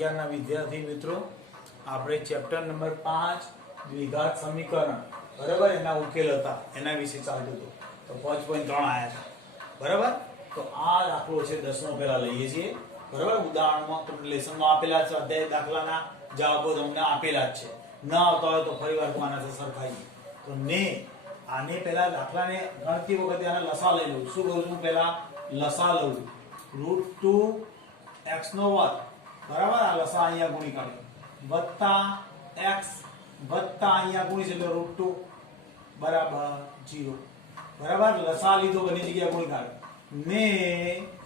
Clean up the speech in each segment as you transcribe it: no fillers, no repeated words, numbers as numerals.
11 ના વિદ્યાર્થી મિત્રો આપણે ચેપ્ટર નંબર 5 દ્વિઘાત સમીકરણ બરાબર એના ઉકેલ હતા એના વિશે ચાલતું હતું તો 5.3 આયા હતા બરાબર તો આ દાખલો છે 10નો પહેલા લઈએ છીએ બરાબર ઉદાહરણમાં તમને લેસનમાં આપેલા છે અધ્યાય દાખલાના જવાબો તમને આપેલા જ છે ન આવતા હોય તો ફરીવાર આનાથી સરખાઈએ તો ને આને પહેલા દાખલાને ગણતી વખતે આને લસા લઈ લઉં શું કરું છું પહેલા લસા લઉં √2 x નો વર્ગ બરાબર આ લસા અહીંયા ગુણી કાઢ્યો વત્તા x વત્તા અહીંયા ગુણી છે એટલે √2 બરાબર 0 બરાબર લસા લીધો બની જગ્યાએ ગુણી કાઢ્યો ને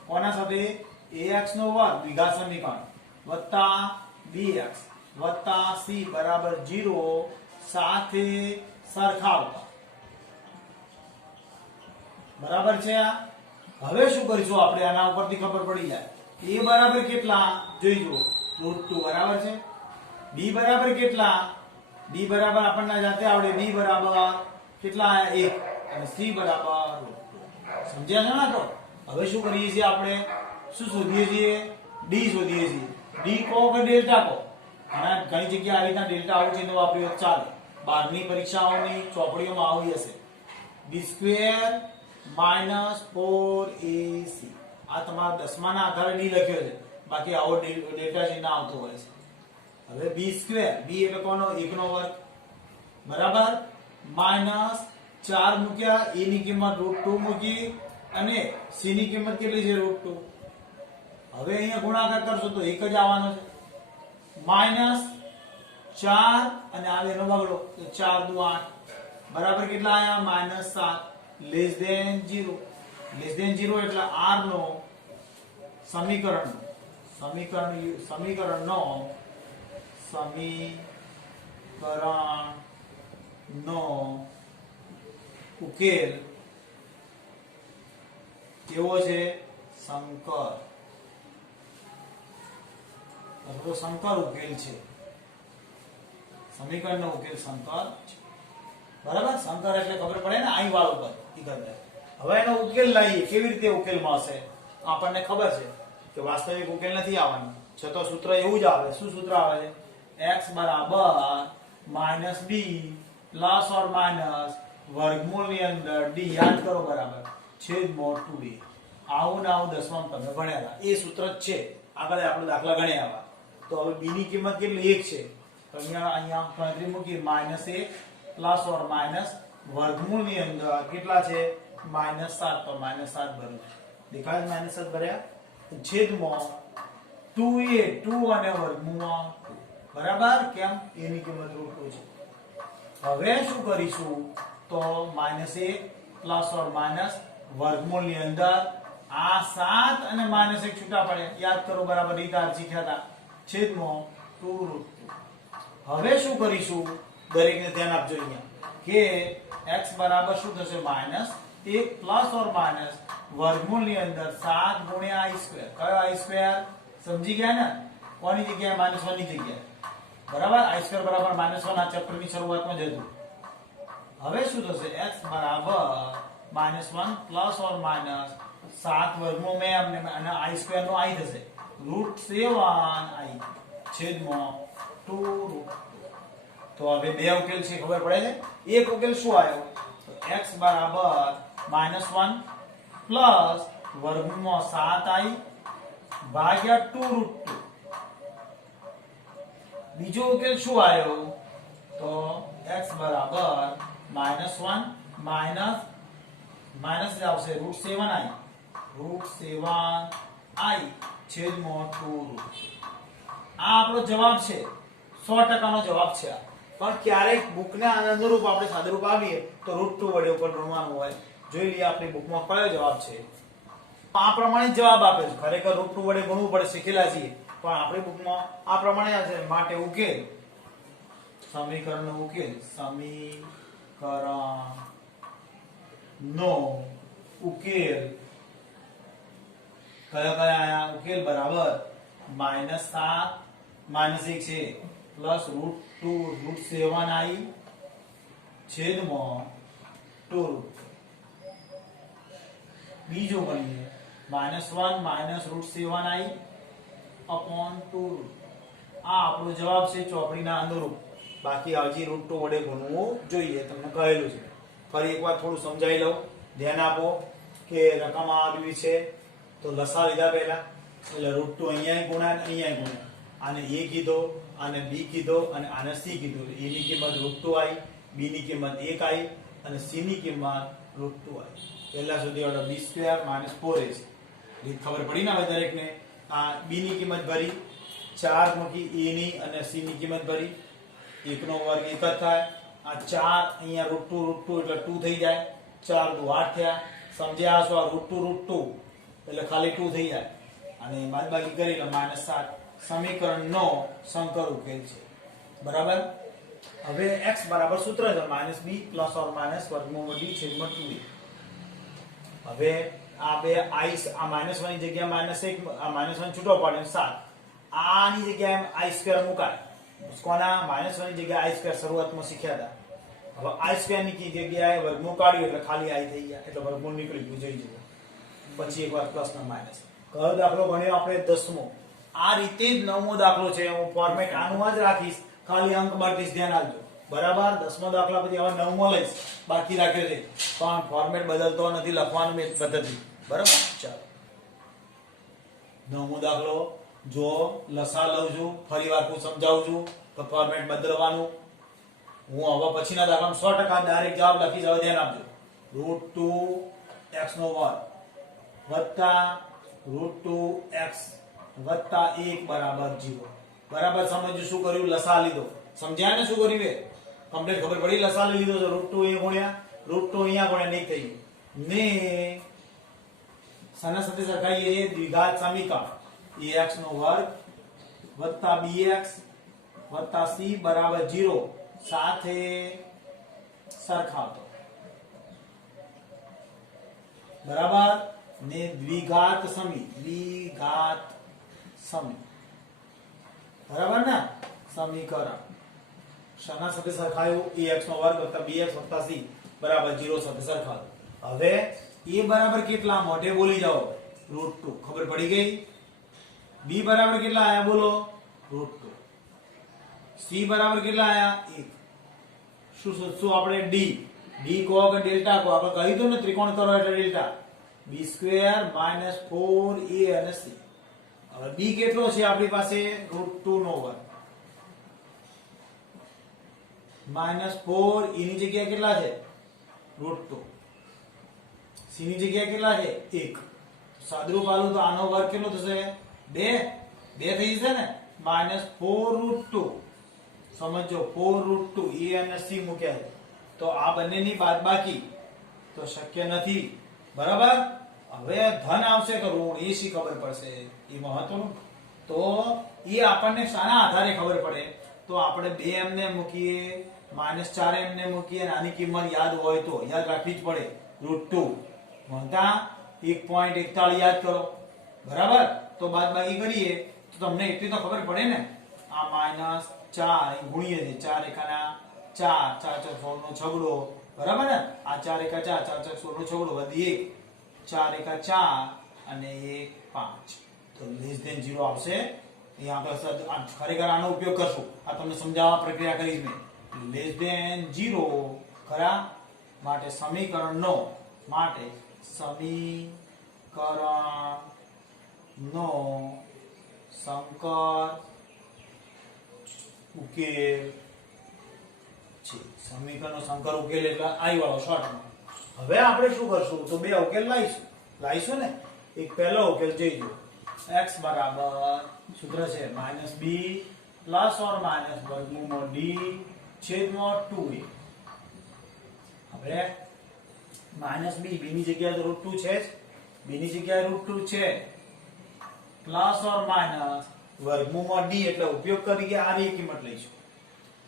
કોના સાથે ax નો વર્ગ દ્વિઘાત સમીકરણ વત્તા bx વત્તા c બરાબર 0 સાથે સરખાવતા બરાબર છે હવે શું કરીશું આપણે આના ઉપરથી ખબર પડી જાય a બરાબર કેટલા જોઈ જુઓ √2 બરાબર છે b બરાબર કેટલા b બરાબર આપણને જાતે આવડે b બરાબર કેટલા 1 અને c બરાબર √2 સમજ્યા છો ને તો હવે શું કરીએ છીએ આપણે શું શોધીએ છીએ d શોધીએ છીએ d કો કે ડેલ્ટા કો અને ઘણી જગ્યાએ આવી રીતના ડેલ્ટા આવું ચિહ્ન વાપરીએ તો ચાલે 12ની પરીક્ષાઓની ચોપડીઓમાં આવી હશે d² - 4ac આ તમારા 10મા ના આધારે d લખ્યો છે બાકી આવો ડેલ્ટા ચિહ્ન આવતો હોય છે હવે b² b એટલે કોનો 1 નો વર્ગ બરાબર -4 મૂક્યા a ની કિંમત √2 મૂકી અને c ની કિંમત કેટલી છે √2 હવે અહીંયા ગુણાકાર કરશો તો 1 જ આવવાનો છે -4 અને આ બેનો બગડો તો 4 દુ 8 બરાબર કેટલા આયા -7 લેસ ધેન 0 એટલે r નો સમીકરણનો ઉકેલ કેવો છે સંકર આપણો સંકર ઉકેલ છે સમીકરણનો ઉકેલ સંકર છે બરાબર સંકર એટલે ખબર પડે ને આઈ વાળું પર હવે એનો ઉકેલ લાવીએ કેવી રીતે ઉકેલ મળશે આપણને ખબર છે કે વાસ્તવિક ઉકેલ નથી આવવાનો છતાં સૂત્ર એવું જ આવે શું સૂત્ર આવે છે x બરાબર -b પ્લસ ઓર માઈનસ વર્ગમૂળની અંદર d યાદ કરો બરાબર છેદમાં 2a આવું ને આવું 10માં તમે ભણ્યા હતા એ સૂત્ર જ છે આગળ આપણે દાખલા ગણ્યા આવા તો હવે b ની કિંમત કેટલી 1 છે તો અહીંયા ગણતરી મૂકી -1 પ્લસ ઓર માઈનસ વર્ગમૂળની અંદર કેટલા છે -7 તો -7 ભર્યું દેખાય -7 ભર્યા છેદમાં 2a 2 અને વર્ગમૂળમાં 2 બરાબર કેમ a ની કિંમત √2 છે હવે શું કરીશું તો -1 પ્લસ ઓર માઈનસ વર્ગમૂળની અંદર આ 7 અને -1 છૂટા પડે યાદ કરો બરાબર રીત આ શીખ્યા હતા છેદમાં 2 √2 હવે શું કરીશું દરેકને ધ્યાન આપજો અહીંયા કે x બરાબર શું થશે -1 પ્લસ ઓર માઈનસ વર્ગમૂળની અંદર 7 ગુણ્યા i² કયો i² સમજી ગયા ને કોની જગ્યાએ -1 ની જગ્યાએ બરાબર i² બરાબર -1 આ ચેપ્ટરની શરૂઆતમાં જ હતું હવે શું થશે x બરાબર -1 પ્લસ ઓર માઈનસ 7 વર્ગમૂળ મેં અને i² નો i થશે √7i છેદમાં 2 તો હવે બે ઉકેલ છે ખબર પડે છે એક ઉકેલ શું આવ્યો તો x બરાબર -1 પ્લસ વર્ગમૂળમાં 7i ભાગ્યા 2 √2 બીજો ઉકેલ શું આવ્યો તો x બરાબર -1 માઈનસ આવશે √7i છેદમાં 2 આ આપણો જવાબ છે 100% નો જવાબ છે પણ ક્યારેક બુકના અનુરૂપ આપણે સાદુરૂપ આવીએ તો √2 વડે ઉપર ગણવાનું હોય જોઈ લઈએ આપણી બુકમાં કયો જવાબ છે આ પ્રમાણે જવાબ આપે છે ખરેખર √2 વડે ગણવું પડે શીખેલા છીએ પણ આપણી બુકમાં આ પ્રમાણે છે માટે ઉકેલ સમીકરણનો ઉકેલ સમીકરણનો ઉકેલ કયા આયા ઉકેલ બરાબર -7 -1 છે પ્લસ √2 √7i છેદમાં 2 બીજો ગણીએ -1 -√7i upon 2 આ આપણો જવાબ છે ચોપડીના અનુરૂપ. બાકી હજી √2 વડે ગુણવું જોઈએ, તમને કહેલું છે. ફરી એકવાર થોડું સમજાવી લઉં, ધ્યાન આપો કે રકમ આવી છે તો લસા લીધા પહેલા, એટલે √2 અહીંયા ગુણ્યા અહીંયા ગુણ્યા, આને a કીધો, આને b કીધો અને આને c કીધો. a ની કિંમત √2 આવી, b ની કિંમત 1 આવી અને c ની કિંમત √2 આવી. પહેલા સુધી ઓર્ડર b² - 4ac. રીત ખબર પડી ને હવે દરેકને? આ b ની કિંમત ભરી, 4 મૂકી, a ની અને c ની કિંમત ભરી, 1 નો વર્ગ 1 જ થાય. આ 4 અહીંયા √2 એટલે 2 થઈ જાય, 4 દુ 8 થયા. સમજ્યા હશો? આ √2 એટલે ખાલી 2 થઈ જાય અને બાદબાકી કરી લો -7. સમીકરણનો સંકર ઉકેલ છે. બરાબર. હવે x બરાબર સૂત્ર છે -b ± વર્ગમૂળ d છેદમાં 2a. હવે આ બે i આ -1 ની જગ્યાએ -1, આ -1 છૂટો પડે 7. આની જગ્યાએ i² મુકાય. કોના? -1 ની જગ્યાએ i² શરૂઆતમાં શીખ્યા હતા. હવે i² ની જગ્યાએ વર્ગમૂળ કાઢ્યું એટલે ખાલી i થઈ ગયા, એટલે વર્ગમૂળ નીકળી ગયું, જઈ જવું. પછી એકવાર પ્લસ ના માઇનસ. કયો દાખલો ગણ્યો આપણે? 10મો. આ રીતે જ 9મો દાખલો છે. હું ફોર્મેટ આનું જ રાખીશ, ખાલી અંક બદલીશ, ધ્યાન આપજો. બરાબર. 10મો દાખલા પછી હવે 9મો લઈશ, બાકી રાખ્યો છે પણ ફોર્મેટ બદલતો નથી, લખવાનું મેં પદ્ધતિ. બરાબર. ચાલો 9મો દાખલો. જો લસા લઉં છું, ફરી વાર હું સમજાવું છું તો ફોર્મેટ બદલવાનું. હું હવે પછીના દાખલામાં 100% ડાયરેક્ટ જવાબ લખીશ. હવે ધ્યાન આપજો. √2 x નો વર્ગ વત્તા √2x વત્તા 1 બરાબર 0. બરાબર સમજો શું કર્યું? લસા લીધો. સમજ્યા ને શું કર્યું? એ કમ્પ્લીટ ખબર પડી? લસા લીધો છે. √2 એ ગુણ્યા √2 અહીંયા ગુણ્યા 1 થઈ ગયું ને સાના સાથે સરખાઈએ? દ્વિઘાત સમીકરણ ax નો વર્ગ વત્તા bx વત્તા c બરાબર 0 સાથે સરખાવતો. બરાબર ને દ્વિઘાત સમી બરાબર ને સમીકરણ શાના સાથે સરખાયું? ax નો વર્ગ વત્તા bx વત્તા c બરાબર 0 સાથે સરખાવ્યું. હવે a બરાબર કેટલા? મોઢે બોલી જાઓ. √2. ખબર પડી ગઈ? b બરાબર કેટલા આયા? બોલો. √2. c બરાબર કેટલા આયા? 1. શું શોધશું આપણે? d કહો કે ડેલ્ટા કહો? આપણે કહી દો ને, ત્રિકોણ કરો એટલે ડેલ્ટા. b² - 4a અને c. હવે b કેટલો છે આપણી પાસે? √2 નો વર્ગ -4 e ની જગ્યાએ કેટલા છે? √2. c ની જગ્યાએ કેટલા છે? 1. સાદરૂપ આલું તો આનો વર્ગ કેટલો થશે? 2 થઈ જશે ને. -4 √2. સમજો 4 √2 a અને c મૂક્યા છે તો આ બંનેની બાદબાકી તો શક્ય નથી. બરાબર. હવે ધન આવશે કે ઋણ, એ શી ખબર પડશે? એ મહત્વનું. તો એ આપણને શાના આધારે ખબર પડે? તો આપણે 2 એમને મૂકીએ, -4 એમને મૂકીએ અને આની કિંમત યાદ હોય તો યાદ રાખવી જ પડે. √2 વત્તા 1.41 યાદ કરો. બરાબર. તો બાદબાકી કરીએ તો તમને એટલી તો ખબર પડે ને. આ -4 ગુણીએ છે, 4 એકાના 4, 4 4 16 નો છગડો. બરાબર ને. આ 4 એકા 4, 4 4 16 નો છગડો વધી 1, 4 એકા 4 અને 1 5. તો <0 આવશે. અહીંયા આપણે ખરેખર આનો ઉપયોગ કરશું. આ તમને સમજાવવા પ્રક્રિયા કરીશ મેં. <0 ખરા માટે સમીકરણનો સંકર ઉકેલ છે. સમીકરણનો સંકર ઉકેલ એટલે આઈ વાળો શોર્ટમાં. હવે આપણે શું કરશું? તો બે ઉકેલ લાવીશું ને. એક પહેલો ઉકેલ જોઈજો. x બરાબર સૂત્ર છે -b ± વર્ગમૂળ d છેદમાં 2a. હવે -b ની જગ્યાએ √2 છે જ, b ની જગ્યાએ √2 છે, ± વર્ગમૂળ d એટલે ઉપયોગ કરી આ ની કિંમત લઈશું.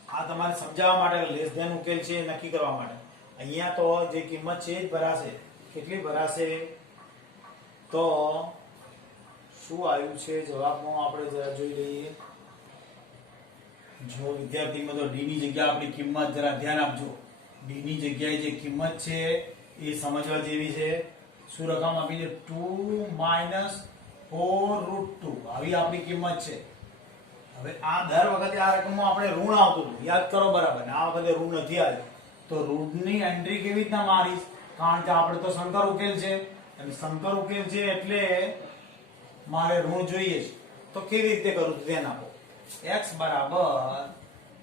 આ તમારે સમજાવવા માટે લેસ ધેન ઉકેલ છે નક્કી કરવા માટે. અહીંયા તો જે કિંમત છે જ ભરાશે. કેટલી ભરાશે? તો શું આવ્યું છે જવાબમાં? આપણે જરા જોઈ લઈએ. જો વિદ્યાર્થી મિત્રો d ની જગ્યાએ આપણી કિંમત જરા ધ્યાન આપજો. d ની જગ્યાએ જે કિંમત છે એ સમજવા જેવી છે. શું રકમ આપી છે? 2 - 4 √2. આવી આપણી કિંમત છે. હવે આ દર વખતે આ રકમમાં આપણે ઋણ આવતું હતું, યાદ કરો બરાબર, ને આ વખતે ઋણ નથી આવ્યું, તો ઋણની એન્ટ્રી કેવી રીતના મારીશ? કારણ કે આપણે તો સંકર ઉકેલ છે, અને સંકર ઉકેલ છે એટલે મારે ઋણ જોઈએ છે. તો કેવી રીતે કરું ધ્યાન આપો. x બરાબર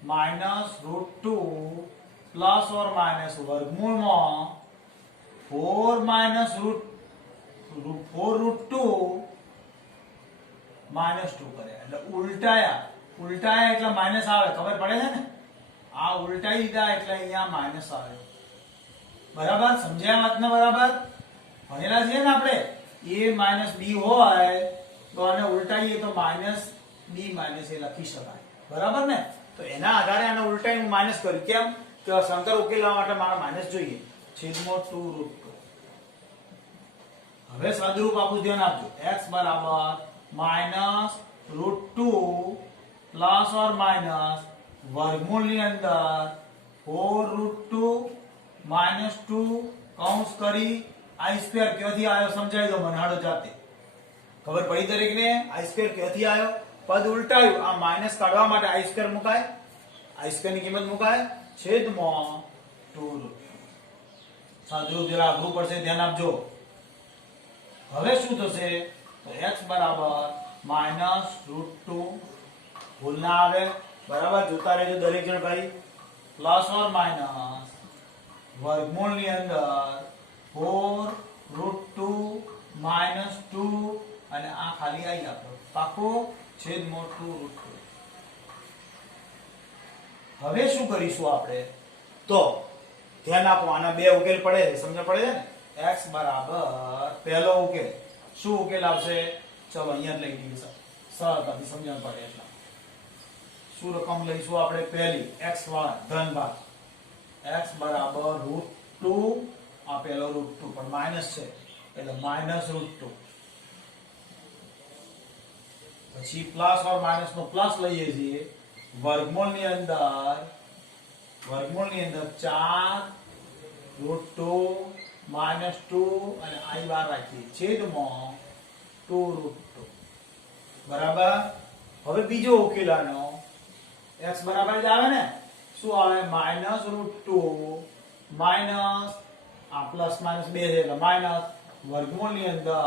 -√2 પ્લસ ઓર માઇનસ વર્ગમૂળમાં 4√2 -2 કરે એટલે ઉલટાયા એટલે માઇનસ આવે, ખબર પડે છે ને? આ ઉલટાઈ દીધા એટલે અહીંયા માઇનસ આવે. બરાબર સમજ્યા વાતને? બરાબર ભણેલા છે ને આપણે. a - b હોય તો આને ઉલટાઈએ તો -b - a લખી શકાય. બરાબર ને? તો એના આધારે આને ઉલટાઈ હું માઇનસ કર્યું. કેમ? કે સંકર ઉકેલવા માટે મારે માઇનસ જોઈએ. છેદમાં 2√2. હવે સાદુરૂપ આપું, ધ્યાન આપજો. x બરાબર -√2 પ્લસ ઓર માઇનસ વર્ગમૂળની અંદર 4√2 -2 કૌંસ કરી i² ક્યાંથી આવ્યો સમજાવી દો મને, હાડો જાતે. ખબર પડી દરેકને? i² ક્યાંથી આવ્યો? પદ ઉલટાયું, આ માઇનસ કાઢવા માટે i² મુકાય, i² ની કિંમત મુકાય છેદમાં 2√2. સાદુરૂપ જરા અઘરું પડશે, ધ્યાન આપજો. હવે શું થશે? તો x બરાબર -√2, ભૂલ ના આવે, બરાબર જોતા રહેજો દરેક જણ ભાઈ, પ્લસ ઓર માઇનસ વર્ગમૂળની અંદર 4√2 -2 અને આ ખાલી આવી આપણો પાકો છેદમાં 2√2. હવે શું કરીશું આપણે? તો ધ્યાન આપો, આના બે ઉકેલ પડે છે, સમજ પડે છે ને? x બરાબર પહેલો ઉકેલ શું ઉકેલ આવશે? ચલો અહીંયા જ લઈ લઈએ, સરળતાથી સમજણ પડે એટલા. શું રકમ લઈશું આપણે? પહેલી x1 ધન ભાગ, x બરાબર √2, આ પહેલો √2 પણ માઈનસ છે એટલે -√2. પછી પ્લસ ઓર માઈનસ નો પ્લસ લઈએ છીએ, વર્ગમૂળની અંદર 4√2 -2 અને i બાર રાખીએ છેદમાં 2√2. બરાબર. હવે બીજો ઉકેલ આનો x બરાબર જ આવે ને? શું આવે? -√2 માઈનસ આ પ્લસ માઈનસ 2 છે એટલે માઈનસ વર્ગમૂળની અંદર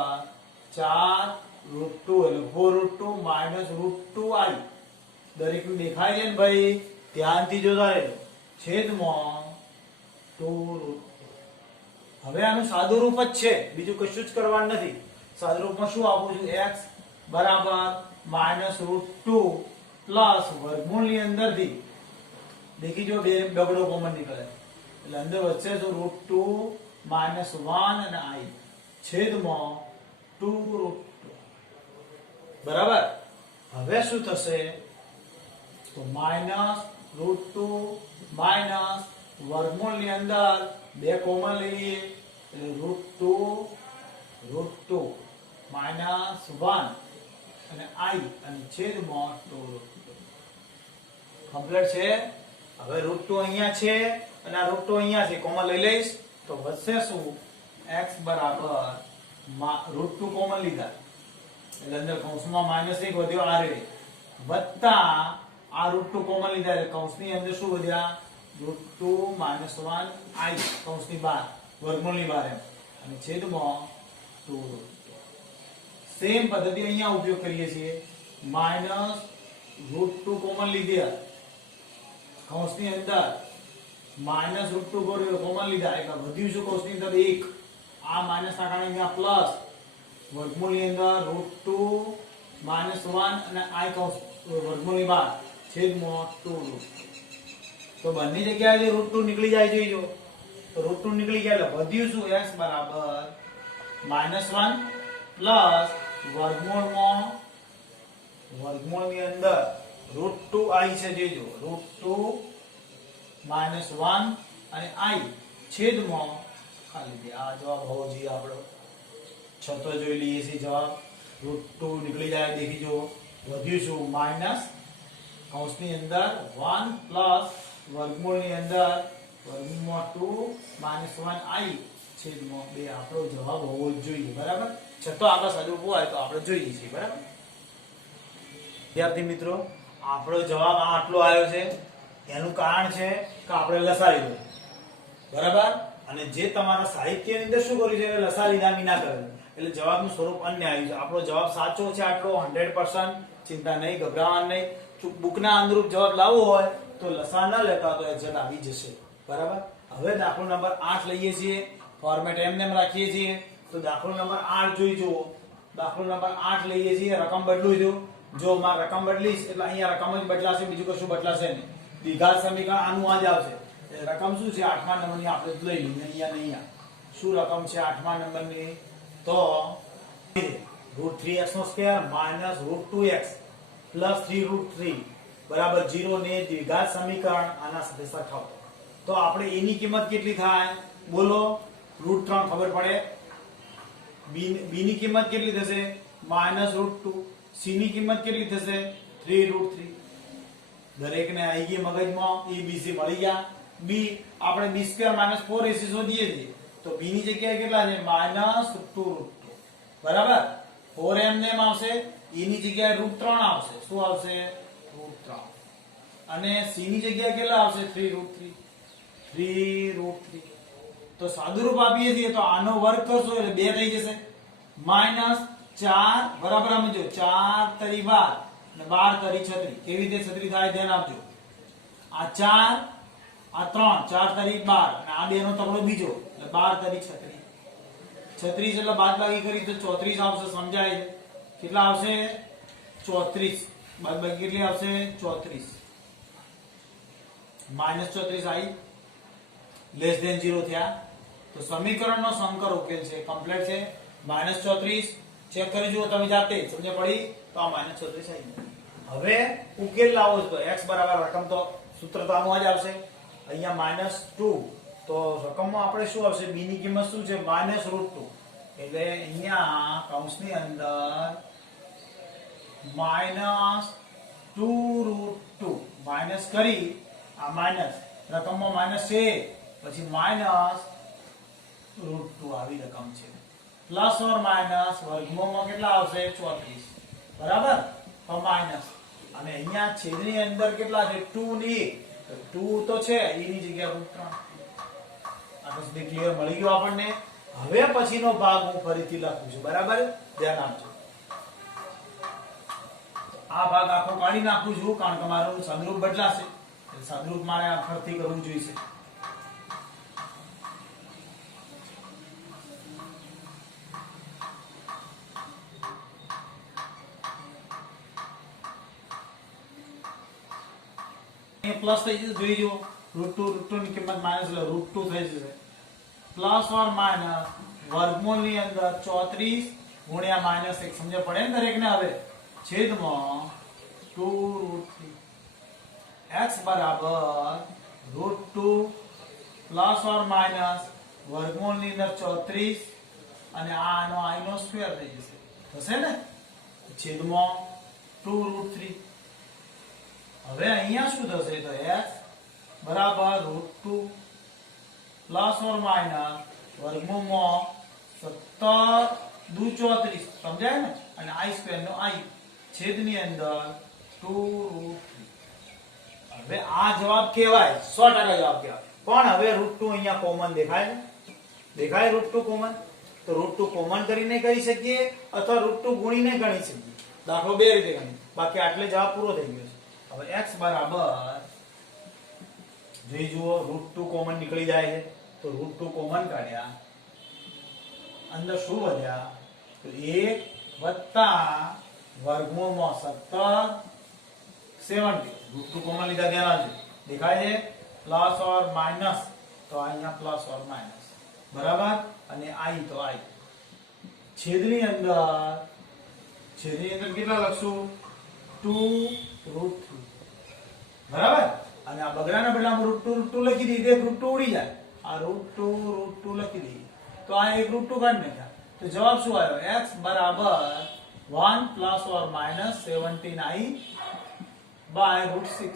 4√2 એટલે 4√2 -√2i. દરેકનું દેખાય છે ને ભાઈ? ધ્યાનથી જોતા રહેજો. છેદમાં 2√2. હવે આનું સાદું રૂપ જ છે, બીજું કશું જ કરવાનું નથી. સાદું રૂપમાં શું આપું છું? x બરાબર -√2 પ્લસ વર્ગમૂળની અંદરથી દેખી જો બે બગડો કોમન નીકળે એટલે અંદર વચ્ચે તો √2 -1 અને i છેદમાં 2√2. બરાબર. હવે શું થશે? તો -√2 માઈનસ વર્ગમૂળની અંદર બે કોમન લઈએ એટલે √2 -1 અને i અને છેદમાં 2√2. કમ્પ્લીટ છે. હવે √2 અહીંયા છે અને આ √2 અહીંયા છે, કોમન લઈ લઈશ તો વધશે શું? x બરાબર √2 કોમન લીધા એટલે અંદર કૌંસમાં -1 વધ્યો આ રે, વત્તા આ √2 કોમન લીધા એટલે કૌંસની અંદર શું વધ્યા? √2 -1 i કૌંસની બહાર, વર્ગમૂળની બહાર એમ, અને છેદમાં 2√2. સેમ પદ્ધતિ અહીંયા ઉપયોગ કરીએ છીએ. -√2 કોમન લીધા કૌંસની અંદર, -√2 કોમન લીધા એટલે વધ્યું શું કૌંસની અંદર? 1. આ માઈનસ ના કારણે અહીંયા પ્લસ, વર્ગમૂળની અંદર √2 -1 અને i કૌંસ વર્ગમૂળની બહાર છેદમાં 2√2. તો બંને જગ્યાએ જે √2 નીકળી જાય જોઈજો, તો √2 નીકળી ગયા એટલે વધ્યું શું? x બરાબર -1 પ્લસ વર્ગમૂળની અંદર √2i છે જોઈજો, √2 -1 અને i છેદમાં ખાલી આ જવાબ હોવો જોઈએ આપણો. છતો જોઈ લઈએ છીએ જવાબ. √2 નીકળી જાય દેખી જો, વધ્યું શું? માઈનસ કૌંસની અંદર 1 પ્લસ વર્ગમૂળની અંદર વર્ગમૂળમાં 2 -1i છેદમાં 2 આપણો જવાબ હોવો જ જોઈએ. બરાબર. છતો આગળ સાદુરૂપ હોય તો આપણે જોઈએ છીએ. બરાબર. વિદ્યાર્થી મિત્રો, આપણો જવાબ આટલો આવ્યો છે, એનું કારણ છે કે આપણે લસા લીધો, બરાબર. અને જે તમારા સાહિત્યની અંદર શું કર્યું છે, લસા લીધા વિના કરેલું, એટલે જવાબનું સ્વરૂપ અન્ય આવ્યું છે. આપણો જવાબ સાચો છે આટલો 100%, ચિંતા નહીં, ગભરાવાનું નહીં. બુકના અનુરૂપ જવાબ લાવવો હોય તો લસા ન લેતા તો એક્ઝેટ આવી જશે, બરાબર. હવે દાખલો નંબર 8 લઈએ છીએ, ફોર્મેટ એમને એમ રાખીએ છીએ. તો દાખલો નંબર 8 જોઈ જુઓ. દાખલો નંબર 8 લઈએ છીએ, રકમ બદલું છું. જો માં રકમ બદલીશ એટલે અહીંયા રકમ જ બદલાશે, બીજું કશું બદલાશે નહીં. દ્વિઘાત સમીકરણ આનું આ જ આવશે. રકમ શું છે 8મા નંબરની, આપણે લઈ લઈએ અહીંયા ને અહીંયા. શું રકમ છે 8મા નંબરની? તો √3x² - √2x + 3√3 બરાબર 0 ને દ્વિઘાત સમીકરણ આના સાથે સરખાવો. તો આપણે એની કિંમત કેટલી થાય બોલો? √3 ખબર પડે. b ની કિંમત કેટલી થશે? -√2. c ની કિંમત કેટલી થશે? 3√3. દરેકને આવી ગઈ મગજમાં, a b c મળી ગયા. b આપણે b² - 4ac શોધીએ છીએ, તો b ની જગ્યાએ કેટલા છે? -2√2 બરાબર. 4 એમને એમ આવશે, e ની જગ્યાએ √3 આવશે. શું આવશે? √3. અને c ની જગ્યાએ કેટલા આવશે? 3√3. તો સાદુરૂપ આપીએ છીએ તો આનો વર્ગ કરશો એટલે 2 થઈ જશે. -4 બરાબર સમજો, 4 તરી 12 અને 12 તરી 36. કેવી રીતે 36 થાય ધ્યાન આપજો. આ 4 આ 3, 4 તરી 12 અને આ બેનો તગડો બીજો એટલે 12 તરી 36. 36 એટલે બાદબાકી કરી તો 34 આવશે. સમજાય? કેટલા આવશે? 34. બાદબાકી કેટલી આવશે? 34. -34 આવી, <0 થયા. તો સમીકરણનો સંકર ઉકેલ છે, કમ્પ્લીટ છે. -34 ચેક કરી જુઓ તમે જાતે, સમજ પડી? તો આ -34 આવી. હવે ઉકેલ લાવો તો x બરાબર રકમ તો સૂત્ર તો આનું જ આવશે. અહીંયા -2 તો રકમમાં આપણે શું આવશે? b ની કિંમત શું છે? -√2. એટલે અહીંયા કૌંસની અંદર -2√2 માઈનસ કરી આ માઈનસ રકમમાં માઈનસ છે, પછી -√2 આવી રકમ છે. પ્લસ ઓર માઈનસ વર્ગમૂળમાં કેટલા આવશે? 34 બરાબર. તો માઈનસ અને અહીંયા છેદની અંદર કેટલા છે? 2 ની 2 તો છે, e ની જગ્યાએ √3. આ સુધી ક્લિયર મળી ગયો આપણને. હવે પછીનો ભાગ હું ફરીથી લખું છું, બરાબર? ધ્યાન આપજો. આ ભાગ આખો કાઢી નાખું છું કારણ કે મારું સંદરૂપ બદલાશે, એટલે સંદરૂપ મારે ફરીથી કરવું જોઈશે. પ્લસ થઈ જશે, જોઈ જુઓ. √2 ની કિંમત માઈનસ એટલે √2 થઈ જશે. પ્લસ ઓર માઈનસ વર્ગમૂળ ની અંદર 34 ગુણ્યા -1 સમજ પડે ને દરેકને? હવે છેદમાં 2√3 x બરાબર √2 પ્લસ ઓર માઈનસ વર્ગમૂળ ની અંદર 34 અને આનો i નો સ્ક્વેર થઈ જશે. થશે ને? છેદમાં 2√3. હવે અહીંયા શું થશે? તો x બરાબર √2 પ્લસ ઓર માઈનસ વર્ગમૂળમાં 17 દુ 34 સમજાય ને? અને i² નો i છેદની અંદર 2√3. હવે આ જવાબ કહેવાય, 100% જવાબ કહેવાય. પણ હવે √2 અહીંયા કોમન દેખાય ને? દેખાય √2 કોમન? તો √2 કોમન કરીને કરી શકીએ અથવા √2 ગુણીને ગણી શકીએ. દાખલો બે રીતે ગણી, બાકી આટલે જવાબ પૂરો થઈ ગયો છે. હવે x બરાબર જોઈ જુઓ, √2 કોમન નીકળી જાય છે તો √2 કોમન કાઢ્યા, અંદર શું વધ્યા? તો 1 વત્તા વર્ગમૂળમાં 17 70. √2 કોમન લીધા, ધ્યાન આપજો. દેખાય છે? પ્લસ ઓર માઈનસ, તો અહીંયા પ્લસ ઓર માઈનસ બરાબર. અને i તો i છેદની અંદર કેટલા લખશું? 2√3 બરાબર. અને આ બગડાના બદલામાં √2 લખી દઈએ, એક √2 ઉડી જાય. આ √2 લખી દઈએ તો આ એક √2 કાઢી નાખ્યા. તો જવાબ શું આવ્યો? x બરાબર 1 plus or minus 17i by √6.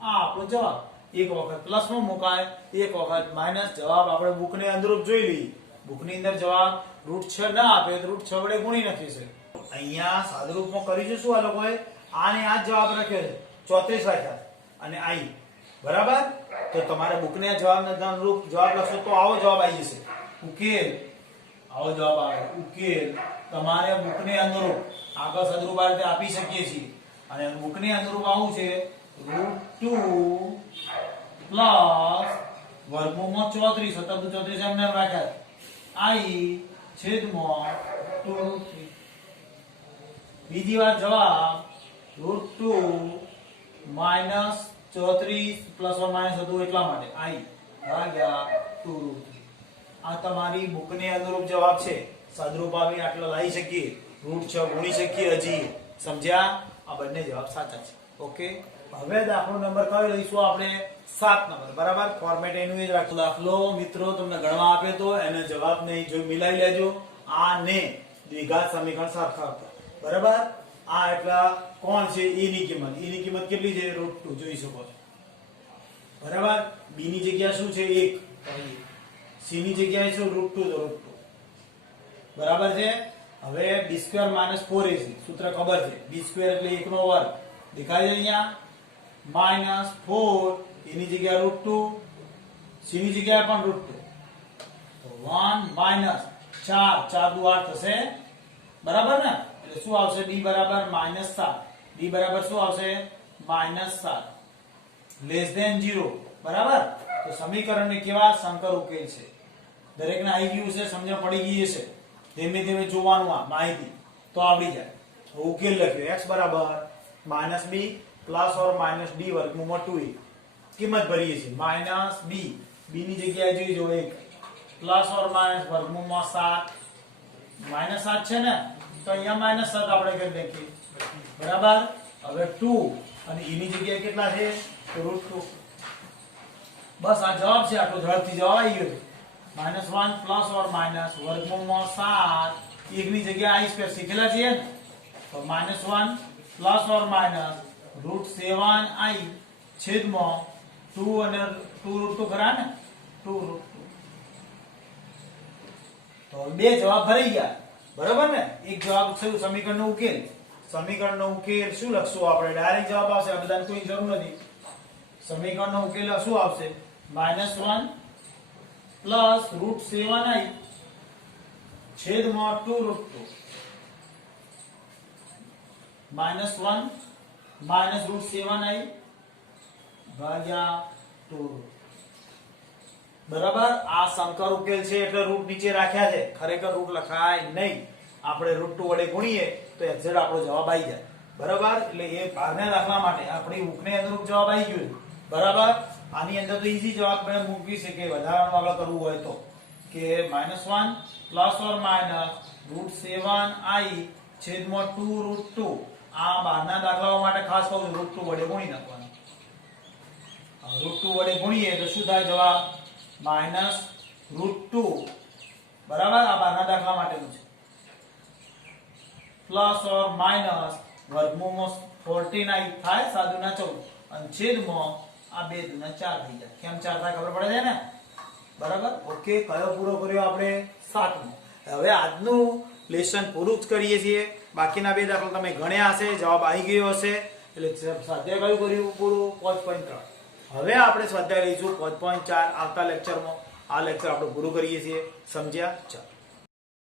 આ આપણો જવાબ. એક વખત પ્લસ માં મુકાય, એક વખત માઈનસ. જવાબ આપણે બુકને અનુરૂપ જોઈ લઈએ. બુકની અંદર જવાબ √6 ના આપે તો √6 વડે ગુણી નાખીશું. અહીંયા સાદુરૂપમાં કરીશું શું? આ લોકોએ આને આ જવાબ રાખ્યો છે, 34 રાખ્યા અને i બરાબર. તો તમારે બુકને જવાબને અનુરૂપ જવાબ લખશો તો આવો જવાબ આવી જશે. ઉકેલ આવો જવાબ આવે. ઉકેલ તમારે બુકને અનુરૂપ આગળ સદરૂપ આ રીતે આપી શકીએ છીએ અને બુકને અનુરૂપ આવું છે √2 પ્લસ વર્ગમૂળમાં 34 સતત 34 એમને રાખ્યા i છેદમાં 2√3. બીજી વાર જવાબ √2 માઈનસ 34 પ્લસ ઓર માઈનસ હતું એટલા માટે i ભાગ્યા 2√3. આ તમારી બુકને અનુરૂપ જવાબ છે. સદરૂપ આવી આટલો લાવી શકીએ, √6 ગુણી શકીએ. હજી સમજ્યા? આ બંને જવાબ સાચા છે. ઓકે, હવે દાખલો નંબર કયો લઈશું આપણે? 7 નંબર. બરાબર, ફોર્મેટ એનું જ રાખો. દાખલો મિત્રો તમને ગણવા આપે તો એને જવાબ નહીં જો મિલાઈ લેજો. આ ને દ્વિઘાત સમીકરણ સરખા હતા. બરાબર, આ એટલા કોણ છે? e ની કિંમત. e ની કિંમત કેટલી છે? √2 જોઈ શકો છો. બરાબર, b ની જગ્યા શું છે? 1. c ની જગ્યાએ શું? √2 તો √2. બરાબર છે. હવે b² - 4ac સૂત્ર ખબર છે. b² એટલે 1 નો વર્ગ. દેખાય છે અહીંયા? -4 e ની જગ્યાએ √2, c ની જગ્યાએ પણ √2. તો 1 માઈનસ 4 4 દુ 8 થશે. બરાબર ને? એટલે શું આવશે? d બરાબર -7. d બરાબર શું આવશે? -7 લેસ ધેન 0. બરાબર, તો સમીકરણને કેવા સંકર ઉકેલ છે દરેકને આવી ગયું છે, સમજણ પડી ગઈ છે. ધીમે ધીમે જોવાનું, આ માહિતી તો આવડી જાય. ઉકેલ લખ્યો x બરાબર -b plus or minus d વર્ગમૂળમાં 2a. કિંમત ભરીએ છીએ -b. b ની જગ્યાએ જોઈ જો 1 પ્લસ ઓર માઈનસ વર્ગમૂળમાં 7. -7 છે ને, તો અહીંયા -7 આપણે કરી નાખીએ. બરાબર, હવે 2 અને e ની જગ્યાએ કેટલા છે? તો √2. બસ આ જવાબ છે. આટલો ઝડપથી જવાબ આવી ગયો છે. -1 પ્લસ ઓર માઈનસ વર્ગમૂળમાં 7. 1 ની જગ્યાએ i² શીખેલા છીએ ને, તો -1 પ્લસ ઓર માઈનસ √7i છેદમાં 2 અને 2√2 ખરા ને? 2√2. તો બે જવાબ ભરાઈ ગયા. બરાબર ને? એક જવાબ છે સમીકરણનો ઉકેલ. સમીકરણનો ઉકેલ શું લખશું આપણે? ડાયરેક્ટ જવાબ આવશે. આ બધાની કોઈ જરૂર નથી. સમીકરણનો ઉકેલ શું આવશે? -1 પ્લસ √7i છેદમાં 2√2. -1 માઈનસ √7i ભાગ્યા 2. બરાબર, આ સંકર ઉકેલ છે એટલે રૂટ નીચે રાખ્યા છે. ખરેખર રૂટ લખાય નહીં. આપણે √2 વડે ગુણીએ તો એક્ઝેક્ટ આપણો જવાબ આવી જાય. બરાબર, એટલે એ બહારના દાખલા માટે આપણી બુકને અનુરૂપ જવાબ આવી ગયો. બરાબર, આની અંદર તો ઈઝી જવાબ મેં મૂકી છે કે વધારાનું આગળ કરવું હોય તો કે -1 પ્લસ ઓર માઈનસ √7i છેદમાં 2√2. આ બહારના દાખલાઓ માટે ખાસ કહું છું, √2 વડે ગુણી નાખવાનું. √2 વડે ગુણીએ તો શું થાય જવાબ? -√2. બરાબર, આ બહારના દાખલા માટેનું છે. પ્લસ ઓર માઈનસ વર્ગમૂળમાં 14i થાય 7 દુના 14 અને છેદમાં આ 2 દુના 4 થઈ જાય. કેમ 4 થાય ખબર પડે છે ને? બરાબર, ઓકે. કયો પૂરો કર્યો આપણે? 7મો. હવે આજનું લેસન પૂરું જ કરીએ છીએ. બાકીના બે દાખલા તમે ગણ્યા હશે, જવાબ આવી ગયો હશે. એટલે સ્વાધ્યાય કયું કર્યું પૂરું? 5.3. હવે આપણે સ્વાધ્યાય લઈશું 5.4 આવતા લેક્ચરમાં. આ લેક્ચર આપણે પૂરું કરીએ છીએ. સમજ્યા? ચાલો.